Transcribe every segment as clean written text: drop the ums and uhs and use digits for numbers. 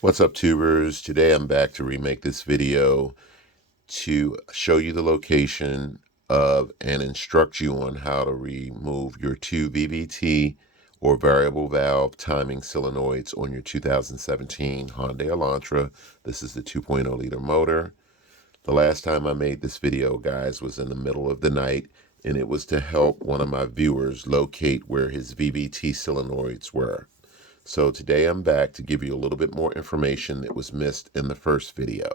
What's up, tubers? Today I'm back to remake this video to show you the location of and instruct you on how to remove your two VVT or variable valve timing solenoids on your 2017 Hyundai Elantra. This is the 2.0 liter motor. The last time I made this video, guys, was in the middle of the night, and it was to help one of my viewers locate where his VVT solenoids were. So today I'm back to give you a little bit more information that was missed in the first video.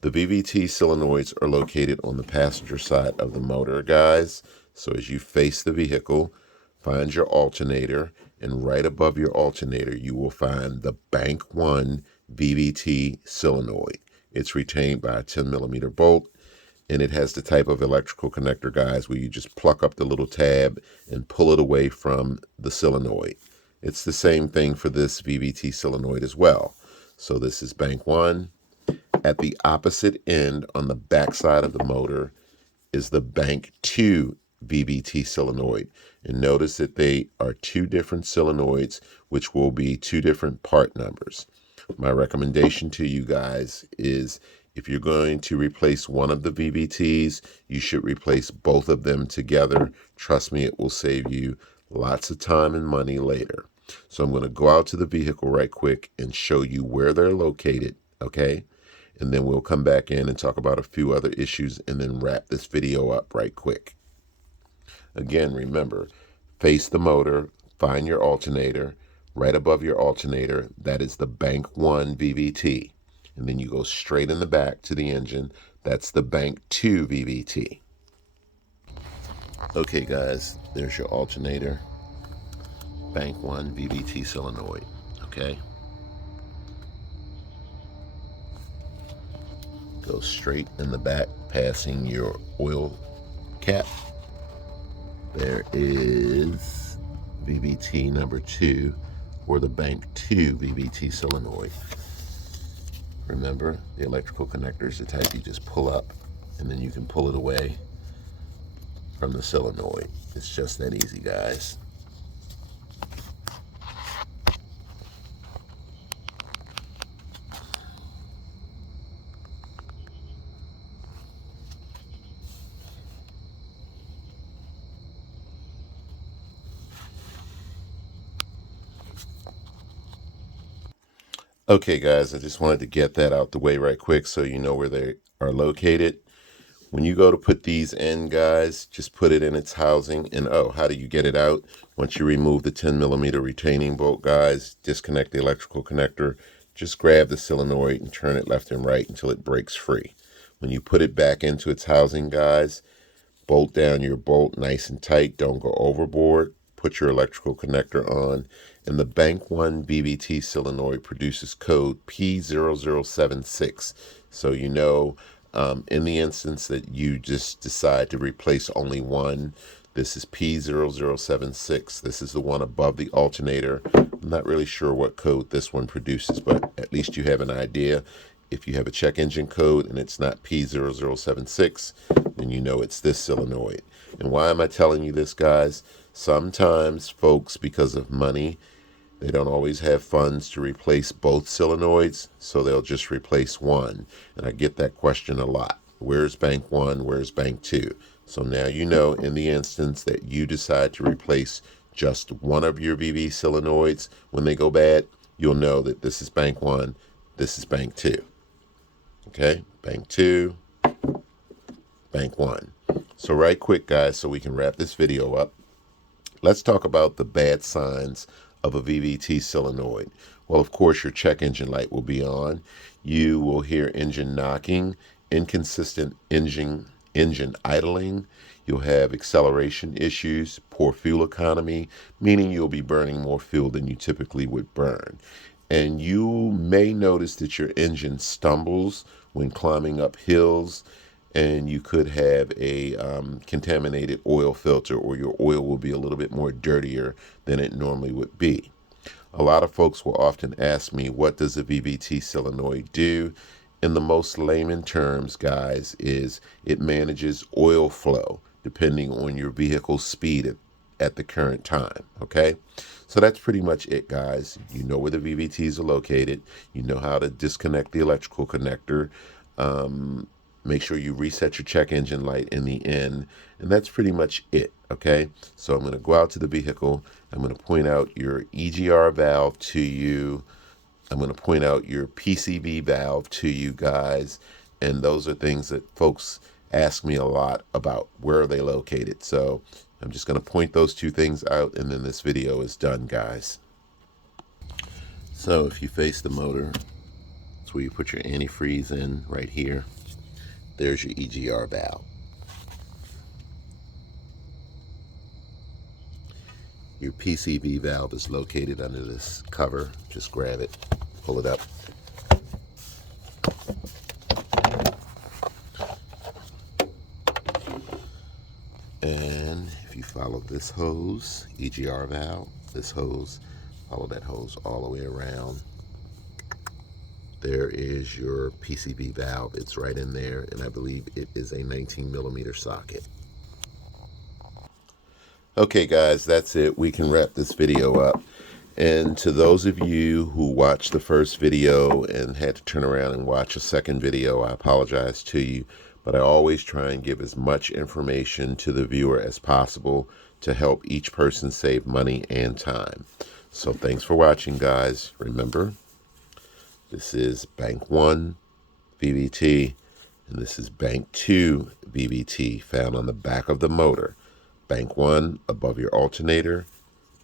The VVT solenoids are located on the passenger side of the motor, guys. So as you face the vehicle, find your alternator, and right above your alternator you will find the Bank 1 VVT solenoid. It's retained by a 10mm bolt, and it has the type of electrical connector, guys, where you just pluck up the little tab and pull it away from the solenoid. It's the same thing for this VVT solenoid as well. So this is Bank 1. At the opposite end on the back side of the motor is the Bank 2 VVT solenoid. And notice that they are two different solenoids, which will be two different part numbers. My recommendation to you guys is if you're going to replace one of the VVTs, you should replace both of them together. Trust me, it will save you lots of time and money later. So I'm going to go out to the vehicle right quick and show you where they're located, okay? And then we'll come back in and talk about a few other issues and then wrap this video up right quick. Again, remember, face the motor, find your alternator. Right above your alternator, that is the Bank 1 VVT. And then you go straight in the back to the engine. That's the Bank 2 VVT. Okay, guys, there's your alternator. Bank 1 VVT solenoid, okay? Go straight in the back, passing your oil cap. There is VVT number 2, or the Bank 2 VVT solenoid. Remember, the electrical connector is the type you just pull up, and then you can pull it away from the solenoid. It's just that easy, guys. Okay, guys, I just wanted to get that out the way right quick so you know where they are located. When you go to put these in, guys, just put it in its housing. And oh, how do you get it out? Once you remove the 10mm retaining bolt, guys, disconnect the electrical connector. Just grab the solenoid and turn it left and right until it breaks free. When you put it back into its housing, guys, bolt down your bolt nice and tight. Don't go overboard. Put your electrical connector on. And the Bank 1 VVT solenoid produces code P0076. So you know, in the instance that you just decide to replace only one, this is P0076. This is the one above the alternator. I'm not really sure what code this one produces, but at least you have an idea. If you have a check engine code and it's not P0076, then you know it's this solenoid. And why am I telling you this, guys? Sometimes folks, because of money, they don't always have funds to replace both solenoids, so they'll just replace one. And I get that question a lot. Where's Bank 1? Where's Bank 2? So now you know, in the instance that you decide to replace just one of your VV solenoids when they go bad, you'll know that this is Bank 1, this is Bank 2. Okay, Bank 2, Bank 1. So right quick, guys, so we can wrap this video up, let's talk about the bad signs of a VVT solenoid. Well, of course, your check engine light will be on. You will hear engine knocking, inconsistent engine idling. You'll have acceleration issues, poor fuel economy, meaning you'll be burning more fuel than you typically would burn. And you may notice that your engine stumbles when climbing up hills, and you could have a contaminated oil filter, or your oil will be a little bit more dirtier than it normally would be. A lot of folks will often ask me, what does a VVT solenoid do? In the most layman terms, guys, is it manages oil flow depending on your vehicle's speed at the current time, okay? So that's pretty much it, guys. You know where the VVTs are located. You know how to disconnect the electrical connector. Make sure you reset your check engine light in the end. And that's pretty much it, okay? So I'm going to go out to the vehicle. I'm going to point out your EGR valve to you. I'm going to point out your PCV valve to you guys. And those are things that folks ask me a lot about. Where are they located? So I'm just going to point those two things out, and then this video is done, guys. So if you face the motor, that's where you put your antifreeze in, right here. There's your EGR valve. Your PCV valve is located under this cover. Just grab it, pull it up. And if you follow this hose, EGR valve, this hose, follow that hose all the way around. There is your PCV valve. It's right in there, and I believe it is a 19mm socket. Okay, guys, that's it. We can wrap this video up. And to those of you who watched the first video and had to turn around and watch a second video, I apologize to you. But I always try and give as much information to the viewer as possible to help each person save money and time. So thanks for watching, guys. Remember, this is Bank 1 VVT, and this is Bank 2 VVT, found on the back of the motor. Bank 1 above your alternator,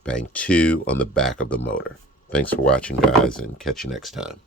Bank 2 on the back of the motor. Thanks for watching, guys, and catch you next time.